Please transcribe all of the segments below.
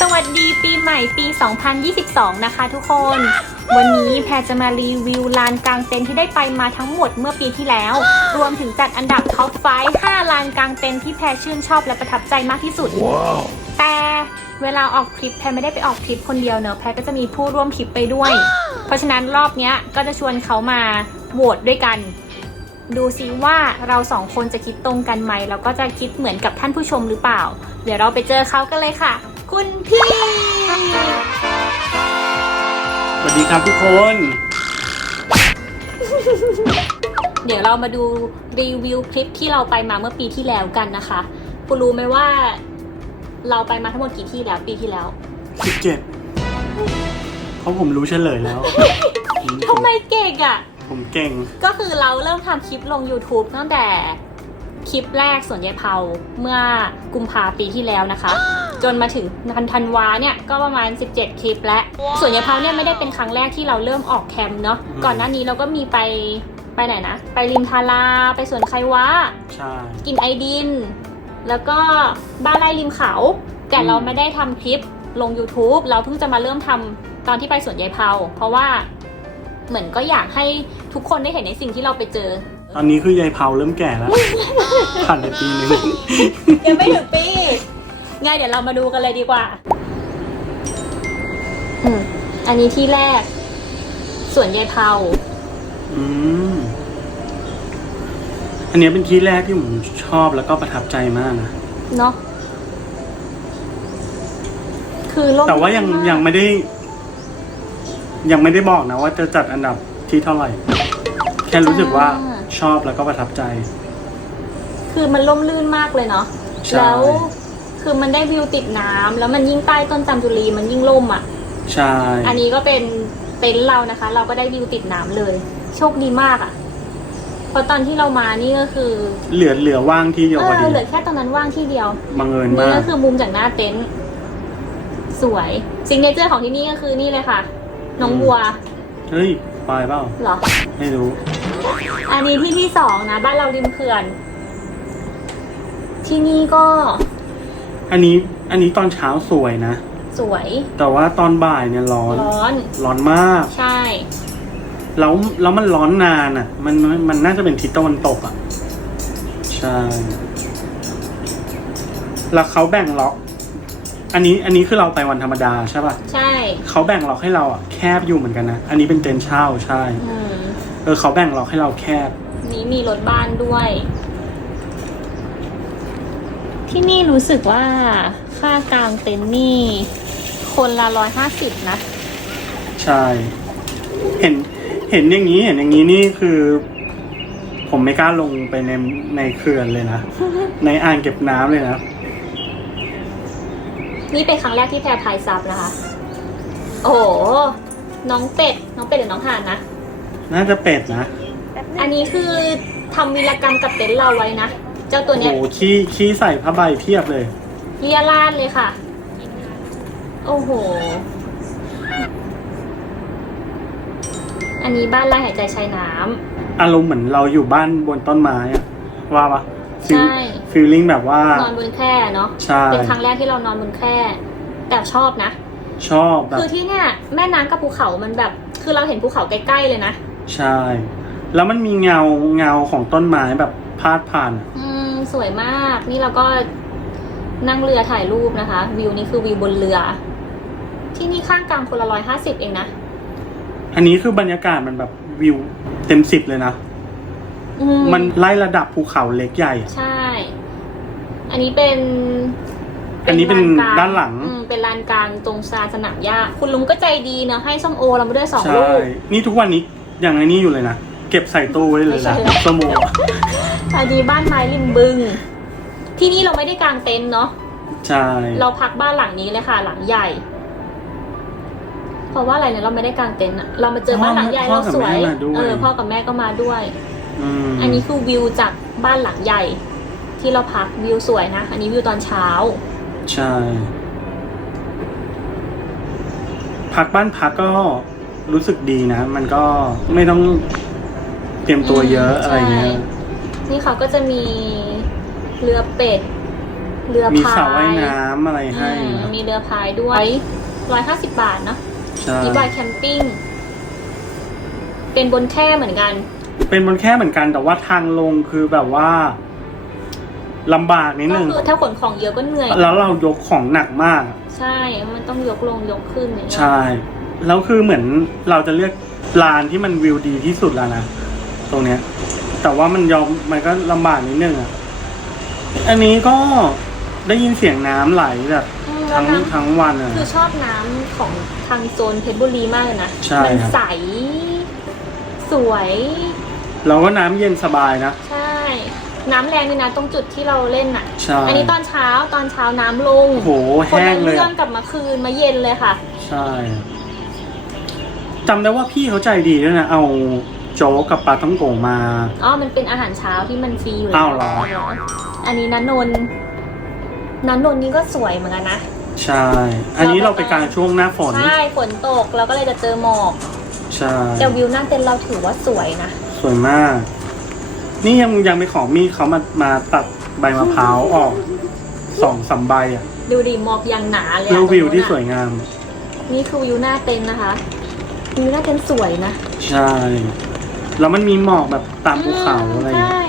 สวัสดีปีใหม่ปี 2022 นะคะทุกคน วันนี้แพรจะมารีวิวลานกลางเต็นท์ที่ได้ไปมาทั้งหมดเมื่อปีที่แล้ว รวมถึงจัดอันดับท็อปไฟ5ลานกลางเต็นท์ที่แพรชื่นชอบและประทับใจมากที่สุดแต่เวลาออกทริปแพรไม่ได้ไปออกทริปคนเดียวเนอะแพรก็จะมีผู้ร่วมทริปไปด้วย เพราะฉะนั้นรอบเนี้ยก็จะชวนเขามาโหวตด้วยกัน ดูซิว่าเราสองคนจะคิดตรงกันไหมแล้วก็จะคิดเหมือนกับท่านผู้ชมหรือเปล่า เดี๋ยวเราไปเจอเขากันเลยค่ะ คุณพี่ สวัสดีครับทุกคน เดี๋ยวเรามาดูรีวิวคลิปที่เราไปมาเมื่อปีที่แล้วกันนะคะคุณรู้ไหมว่า เราไปมาทั้งหมดกี่ที่แล้วปีที่แล้ว 17เพราะผมรู้เฉลยแล้วทำไมเก่งอะ ผมเก่ง ก็คือเราเริ่มทำคลิปลง YouTube ตั้งแต่คลิปแรกสวนยายเผาเมื่อกุมภาปีที่แล้วนะคะ จนมาถึงพันธันวาเนี่ยก็ประมาณ 17 คลิปแล้ว ส่วนยายเผาเนี่ยไม่ได้เป็นครั้งแรกที่เราเริ่มออกแคมป์เนาะอืมก่อนหน้านี้เราก็มีไปไปไหนนะ ไปริมทาราไปสวนไควะใช่กินไอดิน แล้วก็บ้านไร่ริมเขา แต่อืมเราไม่ได้ทำคลิปลง YouTube เราเพิ่งจะมาเริ่มทำตอนที่ไปสวนยายเผาเพราะว่าเหมือนก็อยากให้ทุกคนได้เห็นในสิ่งที่เราไปเจอ ตอนนี้คือยายเผาเริ่มแก่แล้วผ่านไปปีนึงยังไม่ถึงปี ไงเดี๋ยวเรามาดูกันเลยดีกว่า อืมอันนี้ที่แรกสวนยายเผาอืมอันเนี้ยเป็นที่แรกที่ผมชอบแล้วก็ประทับใจมากนะ เนาะคือร่มแต่ว่ายังรื่นมกยังไม่ได้ ยังไม่ได้บอกนะว่าจะจัดอันดับที่เท่าไหร่ แค่รู้สึกว่าชอบแล้วก็ประทับใจ คือมันร่มรื่นมากเลยเนาะใช่ แล้ว คือมันได้วิวติดน้ำแล้วมันยิ่งใต้ต้นจามจุรีมันยิ่งร่มอะ ใช่ อันนี้ก็เป็นเต็นท์เรานะคะ เราก็ได้วิวติดน้ำเลย โชคดีมากอะ่ะเพราะตอนที่เรามานี่ก็คือเหลือเหลือว่างที่เดียวเอพออดีเหลือแค่ตรงนั้นว่างที่เดียวบังเอิญนี่มาก ก็คือมุมจากหน้าเต็นท์สวยซิงเกิลเจอร์ของที่นี่ก็คือนี่เลยค่ะน้องบัวเฮ้ยปลายเปล่า เหรอ ไม่รู้ อันนี้ที่ที่สองนะ บ้านเราริมเขื่อน ที่นี่ก็ อันนี้อันนี้ตอนเช้าสวยนะ สวย แต่ว่าตอนบ่ายเนี่ยร้อน ร้อน ร้อนมาก ใช่ แล้วแล้วมันร้อนนานอะมันมันมันน่าจะเป็นทิศตะวันตกอะ ใช่ แล้วเขาแบ่งล็อก อันนี้อันนี้คือเราไปวันธรรมดาใช่ป่ะ ใช่ เขาแบ่งล็อกให้เราอะแคบอยู่เหมือนกันนะ อันนี้เป็นเต็นท์เช่าใช่ อืมเออเขาแบ่งล็อกให้เราแคบ นี้มีรถบ้านด้วย ที่นี่รู้สึกว่าค่ากลางเต็นท์นี่ คนละร้อยห้าสิบนะ ใช่ เห็นเห็นอย่างนี้เห็นอย่างนี้นี่คือ ผมไม่กล้าลงไปในในเขื่อนเลยนะ ในอ่างเก็บน้ำเลยนะ นี่เป็นครั้งแรกที่แพรพายซับนะคะ โอ้โห น้องเป็ด น้องเป็ดหรือน้องห่านนะ น่าจะเป็ดนะ อันนี้คือทำวีรกรรมกับเต็นท์เราไว้นะ เจ้าตัวโอ้เนี้ยโหขี้ขี้ใส่ผ้าใบเพียบเลยเลียราดเลยค่ะ โอ้โห อันนี้บ้านไร่หายใจชายน้ำ อารมณ์เหมือนเราอยู่บ้านบนต้นไม้อะว่าปะใช่ ฟีลลิ่งแบบว่านอนบนแคร่เนาะ ใช่เป็นครั้งแรกที่เรานอนบนแคร่แต่ชอบนะ ชอบแบบ คือที่เนี่ยแม่น้ำกับภูเขามันแบบ คือเราเห็นภูเขาใกล้ๆเลยนะ ใช่ แล้วมันมีเงาเงาของต้นไม้แบบพาดผ่านอืม สวยมาก นี่เราก็นั่งเรือถ่ายรูปนะคะ วิวนี้คือวิวบนเรือ ที่นี่ข้างกลางคนละร้อยห้าสิบเองนะ อันนี้คือบรรยากาศมันแบบวิวเต็มสิบเลยนะอืมันไล่ระดับภูเขาเล็กใหญ่อะใช่ อันนี้เป็น อันนี้เป็นลกลด้านหลัง อืมเป็นลานกลางตรงซาสนามหญ้าคุณลุงก็ใจดีเนอะให้ส้มโอเรามาด้วยสองใช่ ลูก นี่ทุกวันนี้อย่างไอ้นี่อยู่เลยนะ เก็บใส่ตู้ไว้เลยไม่ใช่นะแล้วสมูอะ อันนี้บ้านไม้ริมบึง ที่นี่เราไม่ได้กางเต็นท์เนาะ ใช่ เราพักบ้านหลังนี้เลยค่ะ หลังใหญ่ เพราะว่าอะไรเนี่ยเราไม่ได้กางเต็นท์อะเรามาเจอบ้านหลังใหญ่เราสวย เออพ่อกับแม่ก็มาด้วย มอันนี้คือวิวจากบ้านหลังใหญ่ ที่เราพักวิวสวยนะ อันนี้วิวตอนเช้า ใช่ พักบ้านพักก็รู้สึกดีนะ มันก็ไม่ต้องเตรียมตัวเยอะอืมอะไรเงี้ย ใช่ นี่เขาก็จะมีเรือเป็ด เรือมีพายสระว่ายน้ำอะไรให้อืมนะมีเรือพายด้วยร้อยห้าสิบบาทเนาะใช่อีบายแคมปิ้ง เป็นบนแค่เหมือนกัน เป็นบนแค่เหมือนกันแต่ว่าทางลงคือแบบว่าลำบากนิดก็นึง คือถ้าขนของเยอะก็เหนื่อย แล้วเรายกของหนักมาก ใช่ มันต้องยกลงยกขึ้นอย่างเงี้ยใช่ แล้วคือเหมือนเราจะเลือกลานที่มันวิวดีที่สุดแล้วนะ ตรงเนี้ย แต่ว่ามันยอมมันก็ลำบากนิดนึงอะ อันนี้ก็ได้ยินเสียงน้ำไหลแบบอืมแล้วทั้งน้ทั้งวันอะำคือชอบน้ำของทางโซนเพชรบุรีมากเลยนะ ใช่มัครับ ใส สวย เราก็น้ำเย็นสบายนะ ใช่ น้ำแรงเลยนะตรงจุดที่เราเล่นอะ ใช่ อันนี้ตอนเช้าตอนเช้าน้ำลงโอ้โหคนแห้ละงเลยเรื่ออะงกลับมาคืนมาเย็นเลยค่ะ ใช่จำได้ว่าพี่เขาใจดีด้วยนะ เอา โจ๊กกับปลาต้องโกงมา อ๋อ มันเป็นอาหารเช้าที่มันฟรีอยู่อ้าวเหรอ อันนี้นันนนท์นันนนท์นี่ก็สวยเหมือนกันนะ ใช่ อันนี้เราไปกลางช่วงหน้าฝน ใช่ ฝนตกเราก็เลยจะเจอหมอกใช่ แต่วิวหน้าเต็นท์เราถือว่าสวยนะ สวยมาก นี่ยังยังไปขอมีดเขามามาตัดใบมะพร้าวออกสองสามใบอะดูดิหมอกอย่างหนาเลยอะเพื่อวิวที่ตรงสนู้นวยอะงาม นี่คือวิวหน้าเต็นท์นะคะ วิวหน้าเต็นท์สวยนะ ใช่ แล้วมันมีหมอกแบบตามภูเขาอะไรอย่างใช่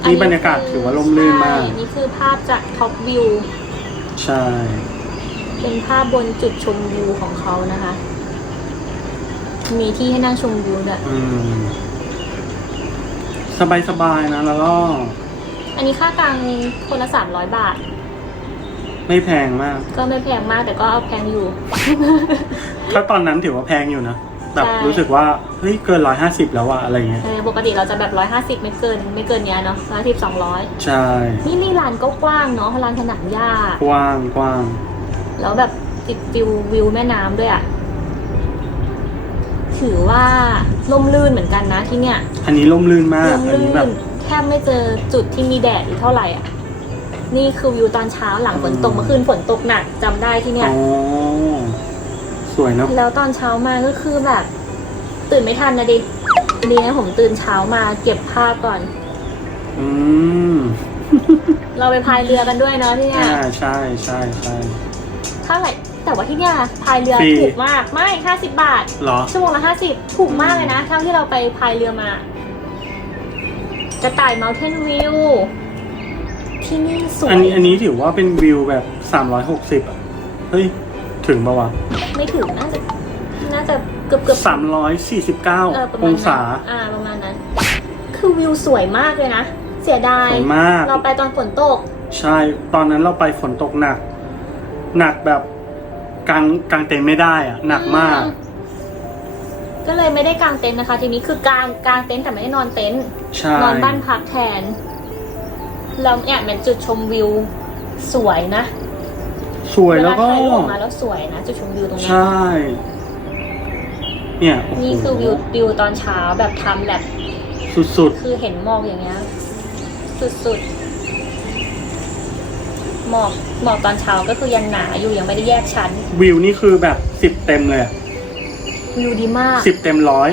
เงี้ยนี่บรรยากาศถือว่าร่มรื่นมาก ใช่นี่คือภาพจากท็อปวิว ใช่ เป็นภาพบนจุดชมวิวของเขานะคะ มีที่ให้นั่งชมวิวด้วยอืม สบายสบายๆนะ แล้วก็อันนี้ค่ากลางคนละสามร้อยบาท ไม่แพงมาก ก็ไม่แพงมากแต่ก็เอาแพงอยู่ ถ้าตอนนั้นถือว่าแพงอยู่นะ แบบใช่ รู้สึกว่าเฮ้ยเกินร้อยห้าสิบแล้วอะอะไรเงี้ย เออปกติเราจะแบบร้อยห้าสิบไม่เกิน ไม่เกินเนี้ยเนาะร้อยสิบสองร้อยใช่นี่นี่ลานก็กว้างเนาะลานสนามหญ้า กว้างกว้างแล้วแบบติดวิววิวแม่น้ำด้วยอะ่ะ ถือว่าล่มลื่นเหมือนกันนะที่เนี่ยอันนี้ร่มรื่นมาก ล่มอันลื่นี้แบบ นแทบไม่เจอจุดที่มีแดดหรือเท่าไหร่อะ นี่คือวิวตอนเช้าหลังฝนตกอืม เมื่อคืนฝนตกหนักจำได้ที่เนี่ย อ๋อ สวยเนอะแล้วตอนเช้ามาก็คือแบบ ตื่นไม่ทันนะดิดีนะผมตื่นเช้ามาเก็บภาพก่อน อืมเราไปพายเรือกันด้วยเนาะที่เนี่ยอ่าใช่ใช่ใช่เท่าไหร่แต่ว่าที่เนี่ยพายเรือฟรีถูกมากไม่ห้าสิบบาท เหรอ ชั่วโมงละห้าสิบถูกมากเลยนะ เท่าที่เราไปพายเรือมาจะต่าย Mountain View ที่นี่สวยอันนี้อันนี้ถือว่าเป็นวิวแบบสามร้อยหกสิบอะ เฮ้ย ถึงปะวะ ไม่ถึงน่าจะน่าจะเกือบเกือบสามร้อยสี่สิบเก้าเออประอมาณงนั้นศาอ่าประมาณนั้น คือวิวสวยมากเลยนะ เสียดาย สวยมาก เราไปตอนฝนตก ใช่ ตอนนั้นเราไปฝนตกหนัก หนักแบบกลางกลางเต็นท์ไม่ได้อะหนักมาก อืก็เลยไม่ได้กางเต็นท์นะคะ ทีนี้คือกางกางเต็นท์แต่ไม่ได้นอนเต็นท์ ใช่ นอนบ้านพักแทนเราเนี่ยเป็นจุดชมวิวสวยนะ สวยแล้วก็ เาถ่ายรูปออกมาแล้วสวยนะจุดชมวิวตรงเนี้ยใช่ เนี่ยโอ้โหนี่คือวิววิวตอนเช้าแบบทำแบบสุดคือเห็นหมอกอย่างเงี้ย สุดๆหมอกหมอกตอนเช้าก็คือยังหนาอยู่ยังไม่ได้แยกชั้นๆ วิวนี่คือแบบสิบเต็มเลยอะวิวดีมากสิบเต็มร้อย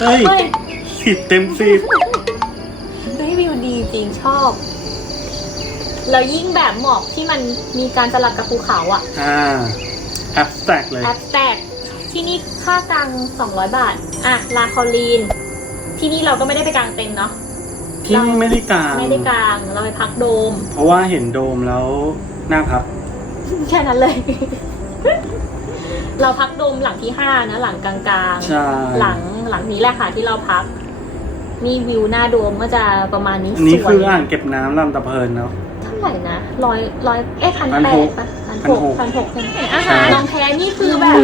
เฮ้ยเฮ้ยสิบเต็มสิบ เฮ้ยวิวดีจริงชอบ แล้วยิ่งแบบหมอกที่มันมีการสลับกับภูเขาอะอ่าแอปแตกเลยแอปแตกที่นี่ค่ากลาง200บาท อะลาคอลีน ที่นี่เราก็ไม่ได้ไปกางเต็นท์เนาะที่นี่ไม่ได้กลางไม่ได้กางเราไปพักโดม เพราะว่าเห็นโดมแล้วน่าพักแค่นั้นเลย เราพักโดมหลังที่ห้านะหลังกลางๆใช่หลังหลังนี้แหละค่ะที่เราพักนี่วิวหน้าโดมก็จะประมาณนี้ อันนี้สวยคืออ่างเก็บน้ำลำตะเพินเนาะเท่า ไหร่นะร้อยร้อยเอ๊ะพันพันแปหดกปะพันพันหหกกพันหกเห็นอาหารใช่น้องแพ้นี่คือแบบ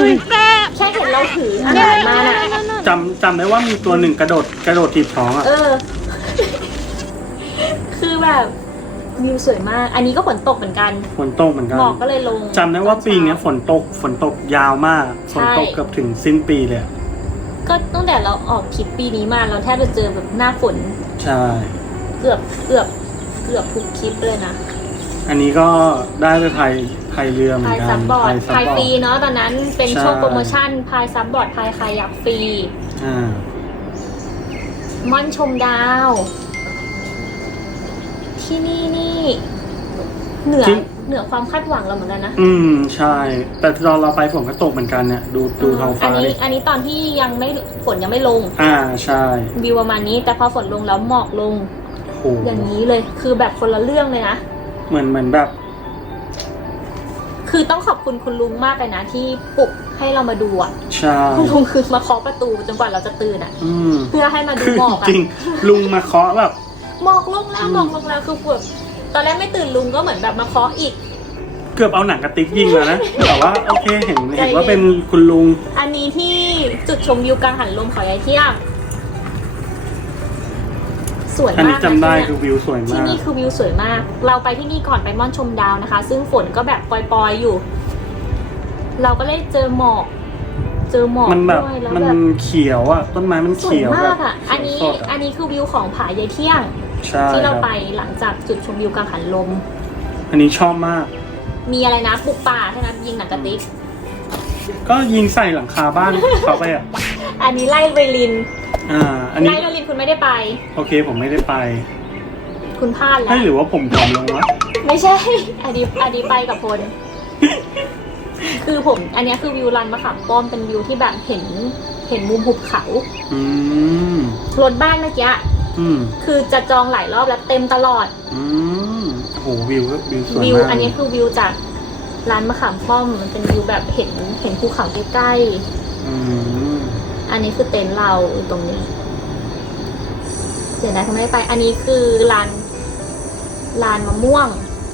แค่เห็นเราถืออาหารมาน่ะจำจำได้ว่ามีตัวหนึ่งกระโดดกระโดดถีบท้องอะเออ คือแบบวิวสวยมาก อันนี้ก็ฝนตกเหมือนกัน ฝนตกเหมือนกัน หมอกก็เลยลง จำได้ว่าปีเนี้ยฝนตก ฝนตกยาวมากใช่ฝนตกเกือบถึงสิ้นปีเลยอะก็ตั้งแต่เราออกทริปปีนี้มาเราแทบจะเจอแบบหน้าฝน ใช่ เกือบ เกือบ เกือบทุกคลิปเลยนะอันนี้ก็ได้ไปพายพายเรือเหมือพายนกัซันบบอร์ดซัพายบอฟรีร์ดเนาะตอนนั้นเป็นใช่ช่วงโปรโมชั่นพายซับบอร์ดพายคายักฟรีอ่าม่อนชมดาว ที่นี่นี่ เหนือจริงเหนือความคาดหวังเราเหมือนกันนะอืมใช่ แต่ตอนเราไปฝนก็ตกเหมือนกันเนี่ยดูดูท้องอัฟ้านนี้ ดิอันนี้ตอนที่ยังไม่ฝนยังไม่ลง อ่าใช่ วิวประมาณนี้แต่พอฝนลงแล้วหมอกลง โหอย่างนี้เลย คือแบบคนละเรื่องเลยนะ เหมือนเหมือนแบบ คือต้องขอบคุณคุณลุงมากเลยนะ ที่ปลุกให้เรามาดูอะใช่คุณลุงคือมาเคาะประตูจนกว่าเราจะตื่นอะอืมเพื่อให้มาดูคือหมอกจอะริงลุงมาเคาะแบบหมอกลงแล้วอืมหมอกลงแล้วคือแบบตอนแรกไม่ตื่นลุงก็เหมือนแบบมาเคาะอีกเกือบเอาหนังกระติกยิงแล้วนะ แต่ว่าโอเคเห็นใจเย็นเห็นว่าเป็นคุณลุง อันนี้ที่จุดชมวิวกังหันลมเขาใหญ่เที่ยง สวยอันมานี้กจำได้นะคือวิวสวยที่มากนี่คือวิวสวยมาก เราไปที่นี่ก่อนไปม่อนชมดาวนะคะ ซึ่งฝนก็แบบปล่อยๆอยู่ เราก็เลยเจอหมอก เจอหมอกมันแบบด้วยแล้วมันแบบเขียวอะ ต้นไม้มันสวยเขียวมาแบกบอะ อันนี้สดอันนี้คือวิวของผาใหญ่เที่ยง ใช่ที่เราครับไปหลังจากจุดชมวิวกังหันลม อันนี้ชอบมาก มีอะไรนะปลูกป่าใช่ไหมยิงหนังกระติกก็ยิงใส่หลังคาบ้านเขาไปอะ อันนี้ไล่เวลิน อ่า อันนี้ ไล่เวลินคุณไม่ได้ไป โอเค ผมไม่ได้ไปคุณพลาดแล้ให้ว หรือว่าผมผอมลงวะ ไม่ใช่อันนี้อันนี้ไปกับพล คือผม อันเนี้ยคือวิวรันมะขามป้อมเป็นวิวที่แบบเห็น เห็นมุมหุบเขาอืม รถบ้านเมื่อกี้อืม คือจะจองหลายรอบแล้วเต็มตลอด อืมโอ้โหวิวก็วิวสวยวิว มากอันนี้คือวิวจากร้านมะขามป้อม มันเป็นวิวแบบเห็น เห็นภูเขาใกล้อืมๆ อันนี้คือเต็นท์เราตรงนี้ เสียดายเขาไม่ได้ไป อันนี้คือลานลานมะม่วง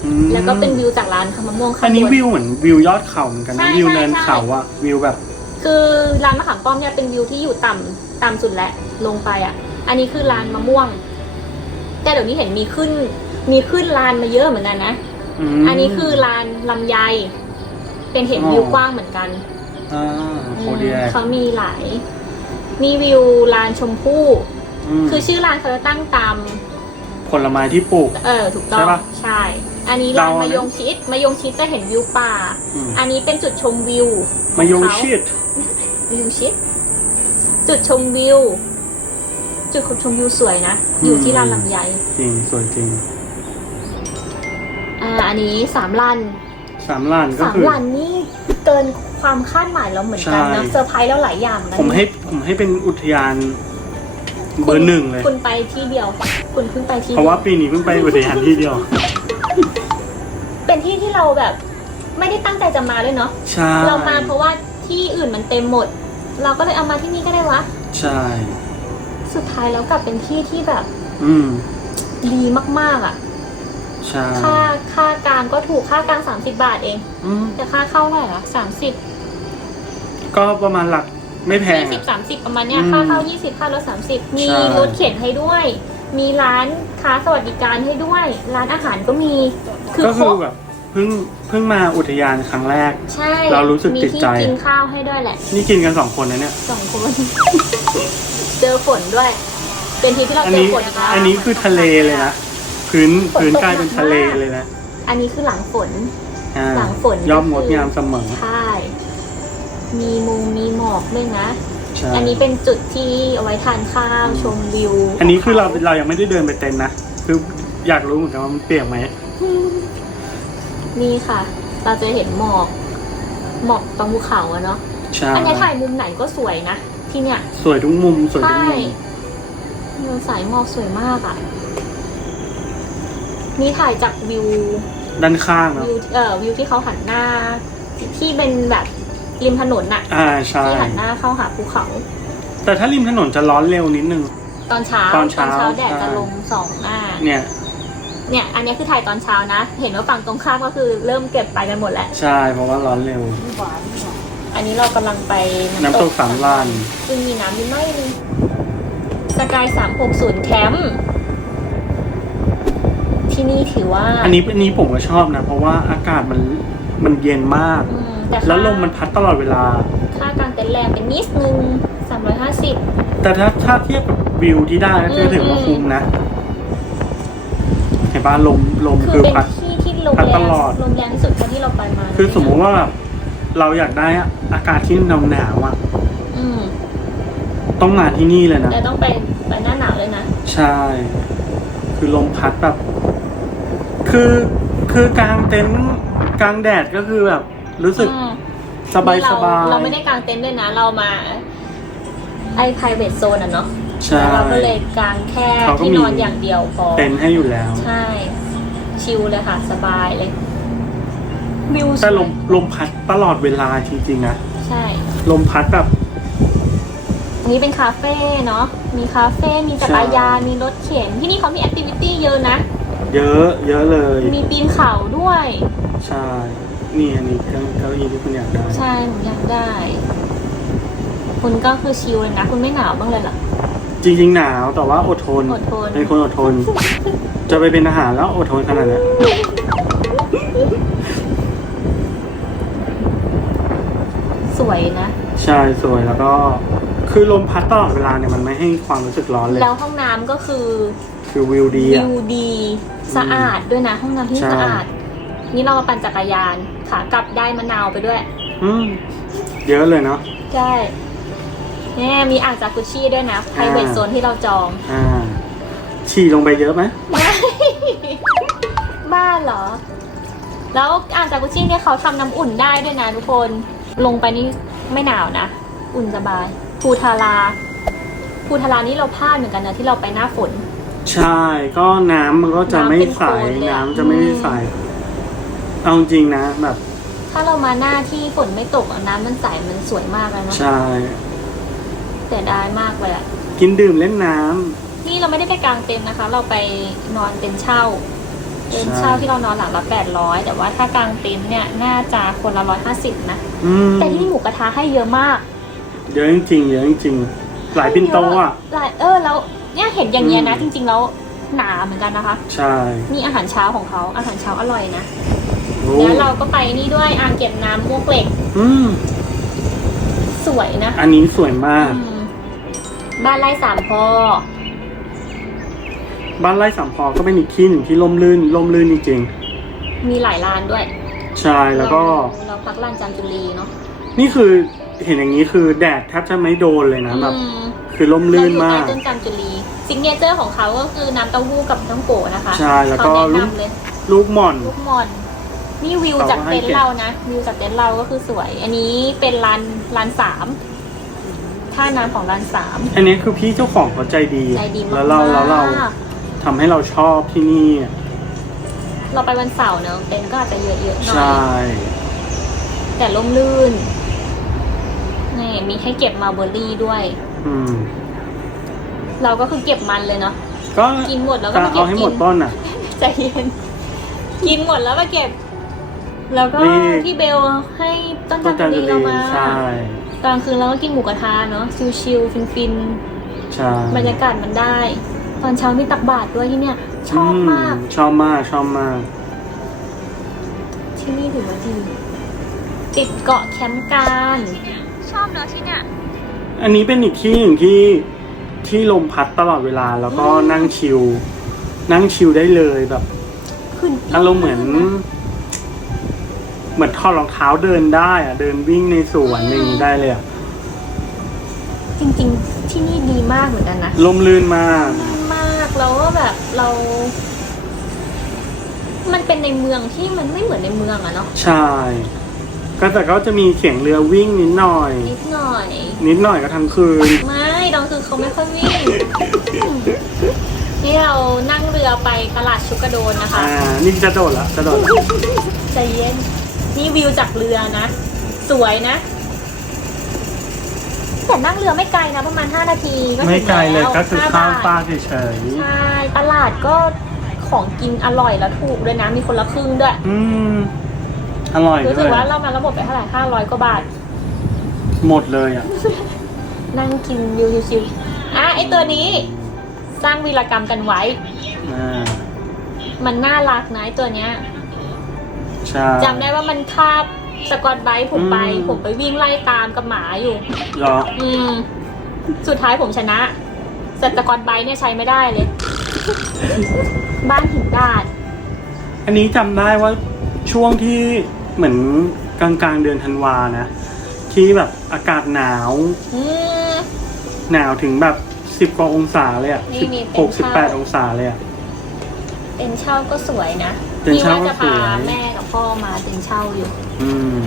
อืมแล้วก็เป็นวิวจากร้านมะม่วงข้างบนอันนี้วิวเหมือนวิวยอดเขาเหมือนกันใช่นะวิวใช่เนินใช่ เขาอะวิวแบบคือร้านมะขามป้อมเนี่ยเป็นวิวที่อยู่ต่ำต่ำสุดแล้วลงไปอะ อันนี้คือร้านมะม่วง แต่เดี๋ยวนี้เห็นมีขึ้น มีขึ้นลานมาเยอะเหมือนกันนะ ม อันนี้คือลานลำไย เป็นเห็นอ๋อวิวกว้างเหมือนกันอ่าโคเดียเขามีหลาย มีวิวลานชมพู่มคือชื่อร้านเขาจะตั้งตาม ผลไม้ที่ปลูก เออถูกต้อใช่งปะใช่ อันนี้เดาลานเอานะมะยงชิดมะยงชิดจะเห็นวิวป่า อืม อันนี้เป็นจุดชมวิวของมายงเขาชิดวิวชิด จุดชมวิว จุดชมวิวสวยนะ อยู่ที่ลานลำไยจริงสวยจริง อ่าอันนี้สามลันสามล้านก็สามคือ ลันนี่เกินค วามคาดหมายเราเหมือนกันนะใช่ เซอร์ไพรส์แล้วหลายอย่างนะผมให้ผมให้เป็นอุทยานเบอร์หนึ่งเลย คุณไปที่เดียว คุณเพิ่งไปที่เพราะว่าปีนี้เพิ่งไปอุทยานที่เดียว เป็นที่ที่เราแบบ ไม่ได้ตั้งใจจะมาด้วยเนาะใช่เรามาเพราะว่าที่อื่นมันเต็มหมด เราก็เลยเอามาที่นี่ก็ได้วะใช่ สุดท้ายแล้วกลับเป็นที่ที่แบบอืม ดีมากๆอะ ใช่ค่าค่ากลางก็ถูกค่ากลาง30 บาทเอง อืมแต่ค่าเข้าเท่าไหร่ละสามสิบ ก็ประมาณหลักไม่แพง ยี่สิบอะสามสิบประมาณเนี้ยอืมค่าเข้ายี่สิบค่ารถสามสิบมีใช่ รถเข็นให้ด้วย มีร้านค้าสวัสดิการให้ด้วย ร้านอาหารก็มีคือก็ครคือบแบบเพิ่งเพิ่งมาอุทยานครั้งแรก ใช่เรารู้สึกมีติดที่ใจ กินข้าวให้ด้วยแหละนี่กินกันสองคนนะเนี่ย สองคน เจอฝนด้วย เป็นทีที่เราอันเจอนี้ฝนอีกแล้วอันนี้คือทะเลเลยนะพื้นฝนตกพื้นกลายเป็นหนักมากทะเลเลยนะอันนี้คือหลังฝน อ่าหลังฝนยอดงก็ดคืองามเสมอ ใช่ มีมุงมีหมอกด้วยนะ ใช่อันนี้เป็นจุดที่เอาไว้ทานข้าวชมวิวอันนี้คือเราเรายังไม่ได้เดินไปเต็นท์นะคืออยากรู้เหมือนกันว่ามันเปียกไหมนี่ค่ะ เราจะเห็นหมอกหมอกตรงภูเขาอะเนาะใช่อันนี้ถ่ายมุมไหนก็สวยนะที่เนี่ยสวยทุกมุมสวยทุกใช่มุมมุมสายหมอกสวยมากอะนี่ถ่ายจากวิว ด้านข้างเนาะวิวเอ่อวิวที่เขาหันหน้า ที่เป็นแบบ ริมถนนน่ะอ่าใช่ที่หันหน้าเข้าหาภูเขา แต่ถ้าริมถนนจะร้อนเร็วนิดนึง ตอนเช้าตอนเช้าแดดใช่จะลงสองหน้า เนี่ย เนี่ย อันนี้คือถ่ายตอนเช้านะ เห็นว่าฝั่งตรงข้ามก็คือเริ่มเก็บไปกันหมดแล้ว ใช่เพราะว่าร้อนเร็ว อันนี้เรากำลังไปน้ำตกสามล้านซึ่งมีน้ำมีไม่นึงสกายสามหกศูนย์แคมป์ที่นี่ถือว่า อันนี้อันนี้ผมก็ชอบนะ เพราะว่าอากาศมันมันเย็นมากอืม แต่ค่าแล้วลมมันพัดตลอดเวลา ค่ากลางเต็นท์แรงเป็นนิดนึงสามร้อยห้าสิบแต่ถ้าถ้าเทียบกับวิวที่ได้ก็อืมถือว่าคุ้มนะเห็นปะลมลมคือคือเป็นพัด ที่ที่ลมพัดแรตงลอด ลมแรงที่สุดเท่าที่เราไปมาคือสมมุติว่าแบบเราอยากได้อากาศที่หนาวหนาวๆอะ อืมต้องมาที่นี่เลยนะ แต่ต้องไปไปหน้าหนาวเลยนะใช่ คือลมพัดแบบ คือคือกลางเต็นท์กลางแดดก็คือแบบ รู้สึกอืมสบายนี่สเราบายเราไม่ได้กางเต็นท์ด้วยนะ เรามา ไอ้ private zone อะเนาะใช่ แล้วเราก็เลยกางแค่เขาก็ที่มีนอนอย่างเดียวพอ เต็นท์ให้อยู่แล้ว ใช่ ชิลเลยค่ะ สบายเลยวิวสแต่วยลมลมพัดตลอดเวลาจริงๆนะใช่ ลมพัดแบบ อันนี้เป็นคาเฟ่เนาะ มีคาเฟ่ มีจักรยาน มีรถเข็น ที่นี่เขามีแอคทิวิตี้เยอะนะ เยอะ เยอะเลย มีปีนเขาด้วย ใช่ นี่อันนี้เครื่องเก้าอี้ที่คุณอยากได้ใช่หนูอยากได้ คุณก็คือชิลเลยนะ คุณไม่หนาวบ้างเลยเหรอ จริง ๆ หนาวแต่ว่าอดทนอดทน เป็นคนอดทน จะไปเป็นทหารแล้วอดทนขนาดนั้นสวยนะ ใช่สวยแล้วก็ คือลมพัดตลอดเวลาเนี่ยมันไม่ให้ความรู้สึกร้อนเลย แล้วห้องน้ำก็คือคือวิวดีวิอะวดี สะอาดด้วยนะ ห้องน้ำที่ใช่ สะอาด นี่เรามาปั่นจักรยานขากลับได้มะนาวไปด้วย อืมเยอะเลยเนาะ ใช่แน่มีอ่างจากกุชชี่ด้วยนะ private zone ที่เราจอง อ่า ฉี่ลงไปเยอะไหม บ้าเหรอ แล้วอ่างจากกุชชี่เนี่ยเขาทำน้ำอุ่นได้ด้วยนะทุกคน ลงไปนี่ไม่หนาวนะ อุ่นสบาย ภูทาราภูทารานี่เราพลาดเหมือนกันนะที่เราไปหน้าฝน ใช่ ก็น้ำมันก็จะไม่ใส น้ำเป็นโคลนเลยอะ น้ำจะไม่ใส เอาจริงนะแบบ ถ้าเรามาหน้าที่ฝนไม่ตกอะน้ำมันใสมันสวยมากเลยนะใช่ เสียดายมากเลยอะกินดื่มเล่นน้ำ นี่เราไม่ได้ไปกางเต็นท์นะคะ เราไปนอนเป็นเช่า เป็นใช่เช่าที่เรานอนหลังละแปดร้อยแต่ว่าถ้ากางเต็นท์เนี่ยน่าจะคนละร้อยห้าสิบนะอืมแต่ที่นี่หมูกระทะให้เยอะมาก เยอะจริงๆเยอะจริงๆหลายปินโตอะ หลายเออแล้วเนี่ยเห็นอย่างเงี้ยนะ อืจม ริง ๆ แล้วหนาเหมือนกันนะคะ ใช่ นี่อาหารเช้าของเขาอาหารเช้าอร่อยนะโอ้ แล้วเราก็ไปนี่ด้วยอ่างเก็บน้ำมวกเหล็ก อืมสวยนะอันนี้สวยมาก อืมบ้านไร่สามพอ บ้านไร่สามพอก็เป็นอีกที่หนึ่งที่ล่มลื่นล่มลื่นจริงมีหลายร้านด้วยๆใช่แล้วก็ เราเราพักร้านจามจุรีเนาะนี่คือเห็นอย่างนี้คือแดดแทบจะไม่โดนเลยนะแบบอืมคือล่มลื่นเราอยู่มาใต้กต้นจามจุรีซิกเนเจอร์ของเขาก็คือน้ำเต้าหู้กับน้ำโกนะคะใช่แล้วก็ เขาแนะนำเลยลูกหม่อน ลูกมอน นี่วิวจากเต็นท์เรานะ วิวจากเต็นท์เราก็คือสวย อันนี้เป็นร้านร้านสามท่าน้ำของร้านสามอันนี้คือพี่เจ้าของเขาใจดี ใจดีมากแล้วเราแล้วเราทำให้เราชอบที่นี่อะเราไปวันเสาร์เนอะเต็นท์ก็อาจจะเยอะๆหน่อใช่ยแต่ร่มรื่นนี่มีให้เก็บมาเบอร์รี่ด้วย อืม เราก็คือเก็บมันเลยเนาะก็กินหมดแล้วก็จะมาเก็เอาบให้กิหมดนต้นอะใจเย็นกินหมดแล้วมาเก็บ แล้วก็นี่พี่เบลให้ต้นต้จันนจันททรีรีเรามาใช่กลางคืนเราก็กินหมูกระทะเนาะชิลๆฟินใช่ๆบรรยากาศมันได้ ตอนเช้ามีตักบาตรด้วยที่เนี่ย ชอบมาก ชอบมากชอบมาก ที่นี่ถือว่าดีติดเกาะแคมป์การชอบเนาะที่เนี่ยอันนี้เป็นอีกที่หนึ่งที่ที่ลมพัดตลอดเวลาแล้วก็อืมนั่งชิลนั่งชิลได้เลยแบบขึ้นอารมณ์เหมือนเห มือนถอดรองเท้าเดินได้อะเดินวิ่งในสวนอย่างนี้ได้เลยอะจริงๆ ที่นี่ดีมากเหมือนกันนะลมลื่นมาก มากแล้วก็แบบเรา มันเป็นในเมืองที่มันไม่เหมือนในเมืองอะเนาะใช่ ก็แต่ก็จะมีเสียงเรือวิ่งนิดหน่อย นิดหน่อย นิดหน่อยก็ทั้งคืน ไม่ตอนคือเขาไม่ค่อยวิ่ง นี่เรานั่งเรือไปตลาดชุกกระโดนนะคะ อ่า นี่จะโดดละจะโดดละ ใจเย็น นี่วิวจากเรือนะ สวยนะ แต่นั่งเรือไม่ไกลนะ ประมาณ 5 นาทีก็ถึงไม่ไกลเลยแวก็คือห้ข้ามบทฟ้ากเฉยใช่ตลาดก็ของกินอร่อยแล้วถูกด้วยนะ มีคนละครึ่งด้วยๆอืมอร่อยรู้ด้สึวกยว่าเรามาระบบไปเท่าไหร่ห้าร้อยกว่าบาท หมดเลยอะ นั่งกินวิวชิวๆอะไอตัวนี้ สร้างวีรกรรมกันไว้ อ่า มันน่ารักนะไอตัวเนี้ย ใช่ จำได้ว่ามันคาบสกอตไบรท์ผมไป อืม ผมไปวิ่งไล่ตามกับหมาอยู่ เหรออืม สุดท้ายผมชนะแต่สกอตไบรท์เนี่ยใช้ไม่ได้เลย บ้านหินดาด อันนี้จำได้ว่าช่วงที่เหมือนกลางกลางๆเดือนธันวานะ ที่แบบอากาศหนาว อืม หนาวถึงแบบสิบกว่าองศาเลยอะนี่สิบมีหกสิบแปเป็ดนองศาเลยอะเป็นเช่าก็สวยนะเต็นท์นี่เช่าว่าก็จะสพาวย แม่กับ พ่อมาเต็นท์เช่าอยู่ อืม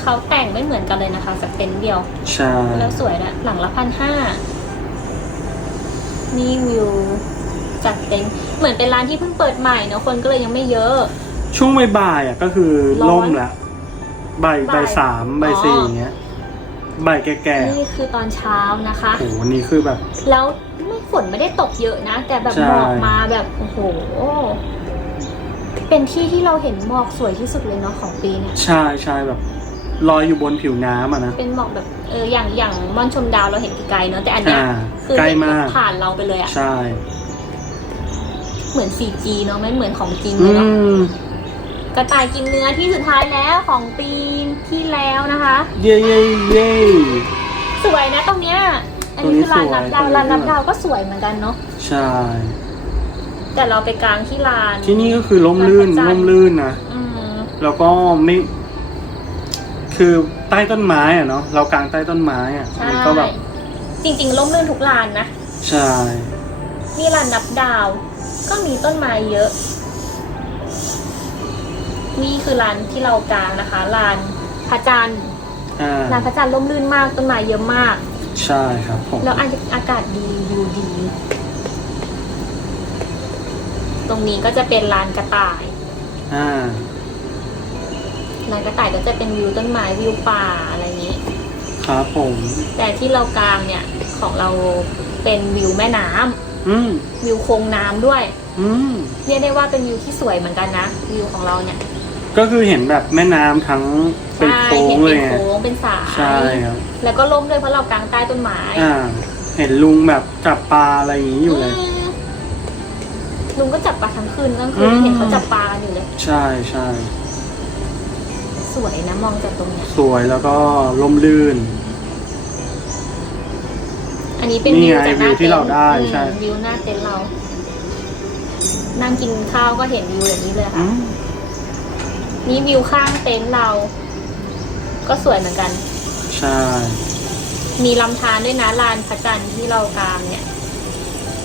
เขาแต่งไม่เหมือนกันเลยนะคะจากเต็นท์เดียว ใช่ แล้วสวยนะหลังละพันห้านี่วิวจากเต็นท์เหมือนเป็นร้านที่เพิ่งเปิดใหม่เนอะคนก็เลยยังไม่เยอะ ช่วงบ่ายๆอะก็คือร้อนล่มละบ่ายบ่ายบ่ายสามบ่ายอ๋อสี่อย่างเงี้ยบ่ายแก่นี่คือตอนเช้านะคะ ๆโหวันนี้คือแบบ แล้วไม่ฝนไม่ได้ตกเยอะนะ แต่แบบใช่ หมอกมาแบบ โอ้โห เป็นที่ที่เราเห็นหมอกสวยที่สุดเลยเนาะของปีเนี่ย ใช่ใช่แบบลอยอยู่บนผิวน้ำอะนะ เป็นหมอกแบบเอออย่างอย่างม่อนชมดาวเราเห็นไกลๆเนาะแต่อันเนี้ยอ่าคือใกล้เห็นมาก ผ่านเราไปเลยอะใช่ เหมือน 4G เนาะไม่เหมือนของจริงเลอืยเนาะม กระต่ายกินเนื้อที่สุดท้ายแล้วของปีที่แล้วนะคะ เย้เย้เย้ สวยนะตรงเนี้ยอันนี้ตรงนี้คือลานนับดาวสวยลานนับดาวก็สวยเหมือนกันเนาะ ใช่ แต่เราไปกลางที่ลานที่นี่ก็คือล่มลื่นลานพระจันทร์ล่มลื่นนะอืมแล้วก็ไม่ คือใต้ต้นไม้อะเนาะเรากางใต้ต้นไม้อะใช่มันก็แบบจริงๆล่มลื่นทุกลานนะใช่นี่ลานนับดาว ก็มีต้นไม้เยอะ นี่คือลานที่เรากลางนะคะลานพระจันทร์อ่าลานพระจันทร์ร่มรื่นมากต้นไม้เยอะมาก ใช่ครับผมแล้วอากาศดีวิวดี ตรงนี้ก็จะเป็นลานกระต่ายอ่าลานกระต่ายก็จะเป็นวิวต้นไม้วิวป่าอะไรอย่างนี้ครับผม แต่ที่เรากลางเนี่ยของเราเป็นวิวแม่น้ำอืมวิวโค้งน้ำด้วยอืมเรียกได้ว่าเป็นวิวที่สวยเหมือนกันนะวิวของเราเนี่ยก็คือเห็นแบบแม่น้ำทั้งเป็นใช่โค้งเห็นเลเป็ยนไงโค้งเป็นสายใช่ครับ แล้วก็ล่มด้วยเพราะเรากลางใต้ต้นไม้อ่า เห็นลุงแบบจับปลาอะไรอย่างนี้อยู่เลยอืม ลุงก็จับปลาทั้งคืนทั้งคืนอืม เห็นเขาจับปลากันอยู่เลย ใช่ใช่สวยนะมองจากตรงเนี้ย สวยแล้วก็ล่มลื่น อันนี้เป็นนี่วิวไงจากหน้าวิวที่เราได้ต็นท์ใช่อืมวิวหน้าเต็นท์เรา นั่งกินข้าวก็เห็นวิวอย่างนี้เลยอืค่ะมนี่วิวข้างเต็นท์เรา ก็สวยเหมือนกัน ใช่ มีลำธารด้วยนะลานพระจันทร์ที่เรากลางเนี่ย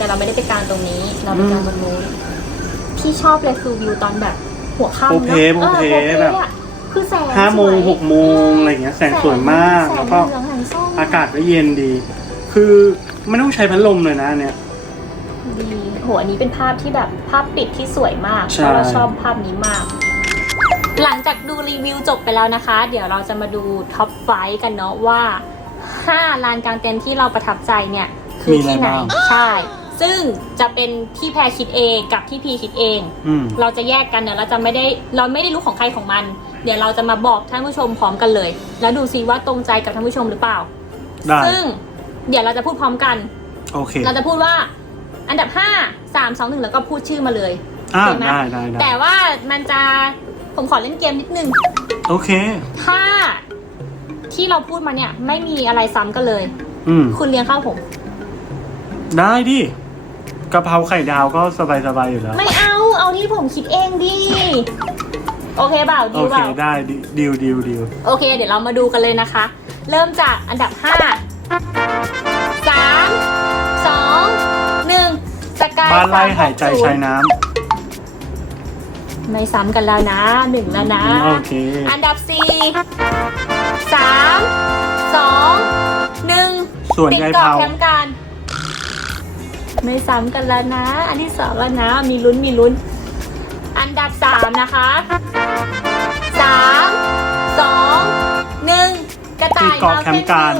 แต่เราไม่ได้ไปกลางตรงนี้ เราไปกลางบนนู้นที่ชอบเลยคือวิวตอนแบบหัวค่ำโอเนาะเคโอเคออแบบอะคือแสงห้าโมงสวยหกโมงอะไรอย่างเงี้ยแสงสวยมากแสแล้วงก็ เหลืองแสงส้มอากาศก็เย็นดี คือไม่ต้องใช้พัดลมเลยนะอันเนี่ย ดีโหอันนี้เป็นภาพที่แบบภาพปิดที่สวยมากใช่ เพราะเราชอบภาพนี้มาก หลังจากดูรีวิวจบไปแล้วนะคะ เดี๋ยวเราจะมาดูท็อปไฟกันเนาะว่า 5 ลานกลางเต็นท์ที่เราประทับใจเนี่ย คือที่ไหนใช่ ซึ่งจะเป็นที่แพรคิดเองกับที่พีคิดเอง อืม เราจะแยกกันเดี๋ยวเราจะไม่ได้เราไม่ได้รู้ของใครของมัน เดี๋ยวเราจะมาบอกท่านผู้ชมพร้อมกันเลย แล้วดูซิว่าตรงใจกับท่านผู้ชมหรือเปล่า ได้ ซึ่งเดี๋ยวเราจะพูดพร้อมกัน โอเค เราจะพูดว่าอันดับ5 3 2 1แล้วก็พูดชื่อมาเลยอ่า โอเคไหมได้ได้ได้แต่ว่ามันจะผมขอเล่นเกมนิดนึง โอเค ถ้าที่เราพูดมาเนี่ยไม่มีอะไรซ้ำกันเลย อืม คุณเลี้ยงข้าวผม ได้ดิ กะเพราไข่ดาวก็สบายสบายๆอยู่แล้วไม่เอาเอาที่ผมคิดเองดิโอเคเปล่าโอดีเคเปล่าได้ดิดิวดิวดิวโอเค เดี๋ยวเรามาดูกันเลยนะคะ เริ่มจากอันดับ5 3 2 1สกายบ้านไร่หายใจชายน้ไม่ซ้ำกันแล้วนะหนึ่งแล้วนะำโอเค อันดับสี่สามสองหนึ่งส่วนปิดยายเกาะเผา แคมป์กัน ไม่ซ้ำกันแล้วนะ อันที่สองแล้วนะ มีลุ้นมีลุ้น อันดับสามนะคะสามสองหนึ่งกระต่ายปิดเกาะแคมป์กัน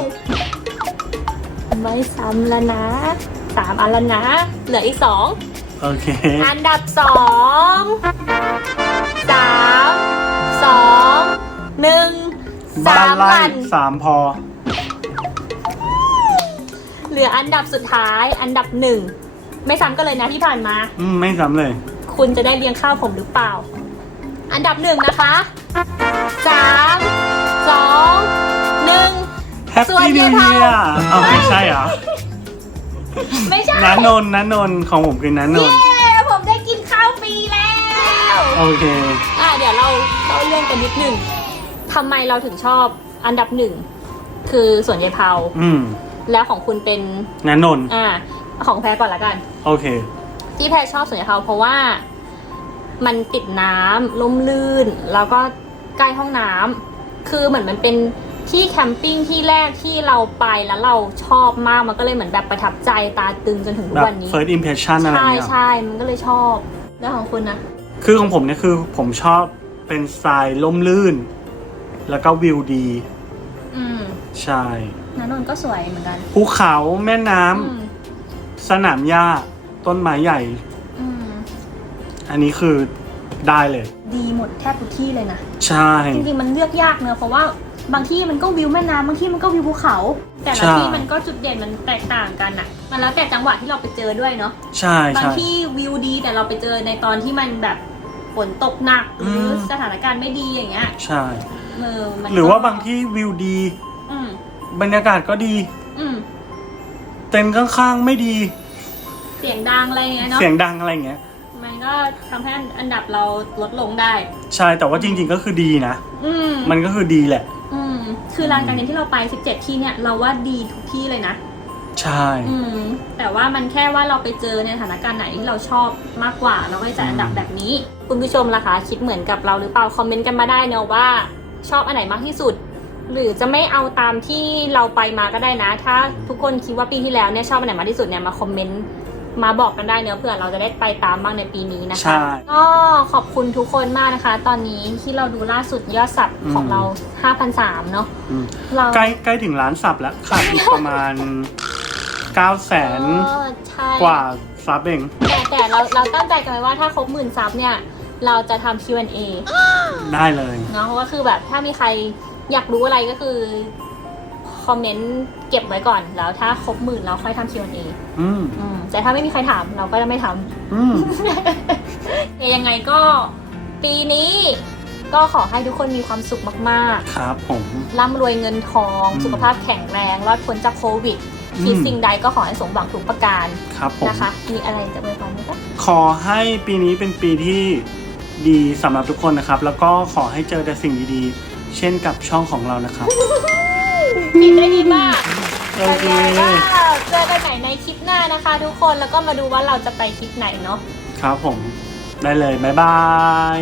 ไม่ซ้ำแล้วนะสามอันแล้วนะ เหลืออีกสอง โอเค อันดับสองสามสองหนึ่งบ้าสานมไร่วัน สามพอ เหลืออันดับสุดท้ายอันดับหนึ่งไม่ซ้ำกันเลยนะที่ผ่านมา อืมไม่ซ้ำเลย คุณจะได้เลี้ยงข้าวผมหรือเปล่า อันดับหนึ่งนะคะสามสองหนึ่ง แฮปส่วนปี้นิยายวเผาเยียร์เอาไม่ใช่เหรอไม่ใช่นันนนท์นันนนท์ของผมคือนันนนท์เย้ผมได้กินข้าวฟรีแล้วโอเค อะเดี๋ยวเราเล่าเรื่องกันนิดหนึ่งทำไมเราถึงชอบอันดับหนึ่งคือสวนยายเผา อืม แล้วของคุณเป็นนันนนท์อ่า ของแพรก่อนละกัน โอเค ที่แพรชอบสวนยายเผาเพราะว่ามันติดน้ำล่มลื่น แล้วก็ใกล้ห้องน้ำคือเหมือนมันเป็นที่แคมปิ้งที่แรกที่เราไปแล้วเราชอบมากมันก็เลยเหมือนแบบประทับใจตาตึงจนถึงทุแบกบ วันนี้ first impression อะไรใช่เงี้ย ใช่มันก็เลยชอบ แล้วของคุณนะคือของผมเนี่ยคือผมชอบเป็นสไตล์ล่มลื่น แล้วก็วิวดี อืม ใช่ นันนนท์ก็สวยเหมือนกันภูเขาแม่น้ำอืมสนามหญ้าต้นไม้ใหญ่ อืมอันนี้คือได้เลย ดีหมดแทบทุกที่เลยนะ ใช่ จริงๆ มันเลือกยากเนอะเพราะว่าบางที่มันก็วิวแม่น้ำบางที่มันก็วิวภูเขา แต่ละใช่ ที่มันก็จุดเด่นมันแตกต่างกันอะมันแล้วแต่จังหวะที่เราไปเจอด้วยเนาะใช่บางใช่ ที่วิวดีแต่เราไปเจอในตอนที่มันแบบฝนตกหนักหรืออม สถานการณ์ไม่ดีอย่างเงี้ยใช่ เออมันก็หรือว่าบางที่วิวดีอืม บรรยากาศก็ดี อืมเต็นท์ข้างๆไม่ดี เสียงดังอะไรอย่างเงี้ยเนาะเสียงดังอะไรเงี้ย มันก็ทำให้อันดับเราลดลงได้ ใช่แต่ว่าจริง ๆ ก็คือดีนะ อืมมันก็คือดีแหละ อืมคือลานกลางเต็นท์ที่เราไป 17 ที่เนี่ยเราว่าดีทุกที่เลยนะ ใช่ อืม แต่ว่ามันแค่ว่าเราไปเจอในสถานการณ์ไหนที่เราชอบมากกว่า เราก็จะจัดอันดับแบบนี้ คุณผู้ชมล่ะคะ คิดเหมือนกับเราหรือเปล่า คอมเมนต์กันมาได้เนอะว่า ชอบอันไหนมากที่สุด หรือจะไม่เอาตามที่เราไปมาก็ได้นะ ถ้าทุกคนคิดว่าปีที่แล้วเนี่ยชอบอันไหนมากที่สุดเนี่ยมาคอมเมนต์มาบอกกันได้เนอะเผื่อเราจะได้ไปตามบ้างในปีนี้นะคะ ใช่ ก็ขอบคุณทุกคนมากนะคะ ตอนนี้ที่เราดูล่าสุดยอดสับของเรา5,300เนาะอืมเราใกล้ใกล้ถึงล้านสับแล้วขาดอีกประมาณ9แสนเออใช่ กว่าซับเอง แต่แต่เราเราตั้งใจกันไว้ว่าถ้าครบหมื่นซับเนี่ย เราจะทำ Q&A ได้เลย เนาะเพราะว่าคือแบบถ้ามีใคร อยากรู้อะไรก็คือ คอมเมนต์เก็บไว้ก่อน แล้วถ้าครบหมื่นเราค่อยทำ Q&A อืมอืมแต่ถ้าไม่มีใครถามเราก็จะไม่ทำ อืม เอยังไงก็ปีนี้ก็ขอให้ทุกคนมีความสุขมากครับผม ๆ ร่ำรวยเงินทอง อืมสุขภาพแข็งแรง รอดพ้นจากโควิดอืมคิดสิ่งใดก็ขอให้สมหวังทุกประการครับผม นะคะ มีอะไรจะอวยพรไหมคะขอให้ปีนี้เป็นปีที่ดีสำหรับทุกคนนะครับ แล้วก็ขอให้เจอแต่สิ่งดีๆ เช่นกับช่องของเรานะครับคิดได้ดีมากโอแล้วเคก็เจอกันใหม่ในคลิปหน้านะคะ ทุกคนแล้วก็มาดูว่าเราจะไปคลิปไหนเนาะ ครับผม ได้เลย บ๊ายบาย